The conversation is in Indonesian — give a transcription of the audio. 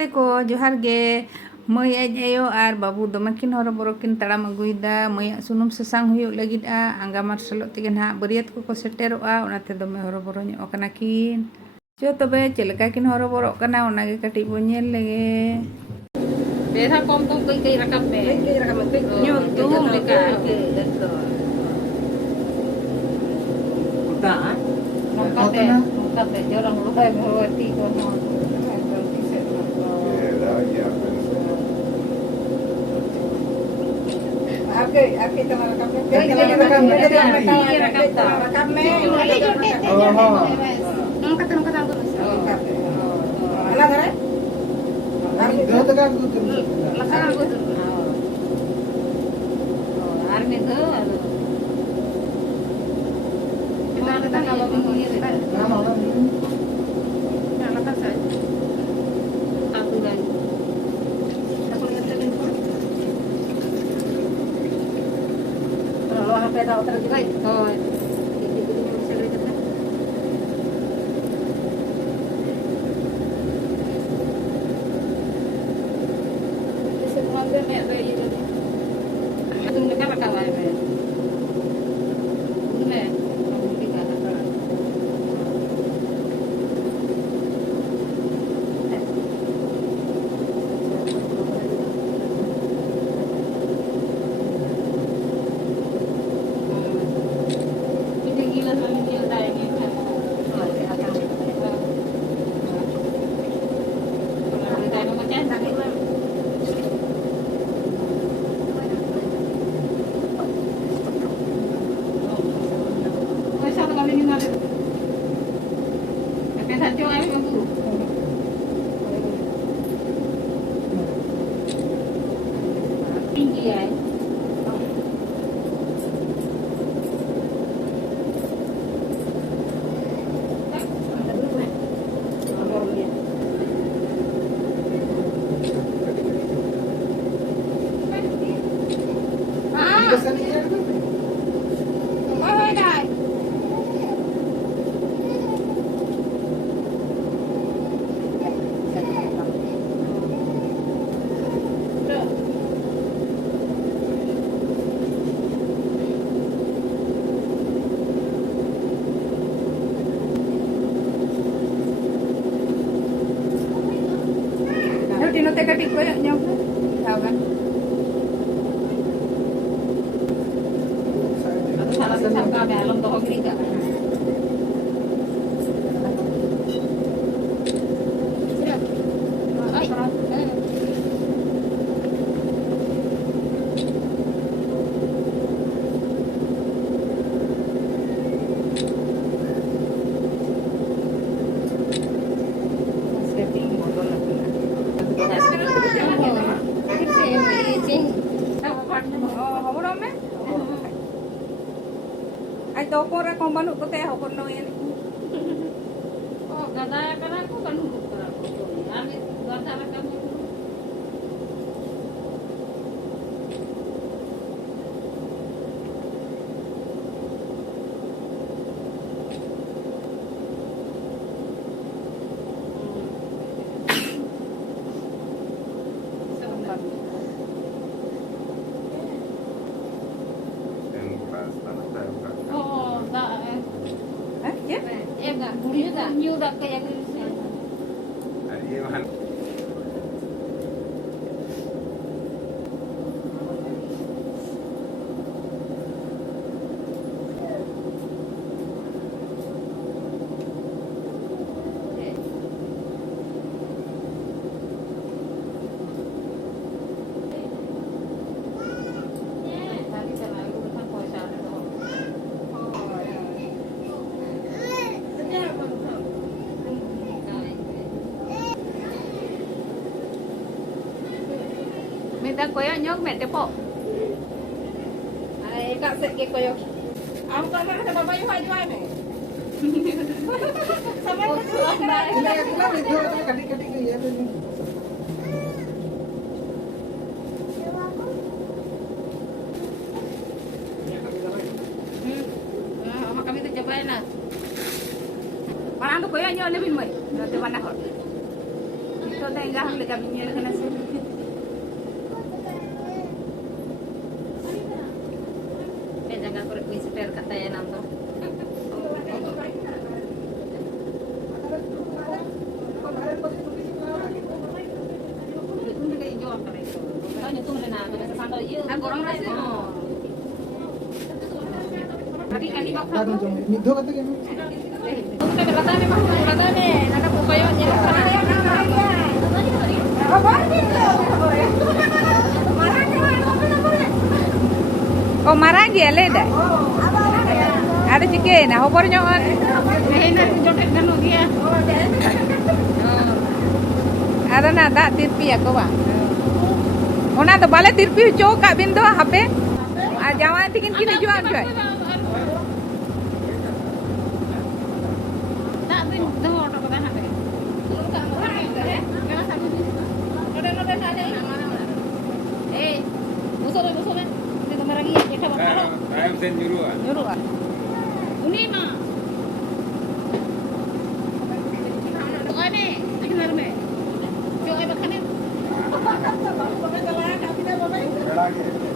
Teko johar ge May aj ayo ar babu domakin horo-boro kin taram aguida may sunum sasang huyuk lagid angga marselok tigen ha beriat ko seteroa onate dome horo-boro nyok kana kin jo tobe celeka kin horo-boro kana onage katik bo nyel lege Beda kompong kay rakam be. Kay rakam be. Nyutung leka. Uta. Mongkate jorang lupa meroti ko no. Ake tama rakam be. Rakam me. Nong kata. Ala dare? Lakang ko. Arme ko ado. Kita kalau mengira. Nama kan saya. Satu lagi. Kalau HP tahu terus juga. Oh. Tinggi ya. Tino te katik ko nyok tahu kan Salah satu kami alam toh Amerika. ay toko ra kung banuk ko te hokon no yan Oh, gada kana ko kan huruf kara ko. Ami gada ra kami. Oh, enggak. ya Enggak, new dah kayak gitu. Tadi saya urusan puasa itu. minta koyo nyok mete po Ay kak set ke koyo. Aku kan ada bapak yang maju aja. Sama itu. Ini aku kan itu kadang-kadang ya. Sama kami tuh cobain lah. Parang to koyo nyo lebih mai. Te mana hot. Ito teh enggak hang dekat nyel kana sih. Jangan pergi setel katanya nonton. Aku orang nasi. Kali kok. Datang jom. Midho kata kan. Kita katanya mah katanya ada pokoknya Oh maragi ale dah. Ada cike na hobor nyon. Ini jodoh kan dia. Ada na dak tirpi aku bang. Ona to bale tirpi chok ka bindo hape. A jawan tikin kini juan jual. Tak bin dah orang kata nak. Busuk ni. Kita kembali lagi ya. Kita bawa. Saya sen nyuruh ah. Nyuruh ah. Ini mah. Kau ni, ini mana me? Kau ni makan ni. Lagi.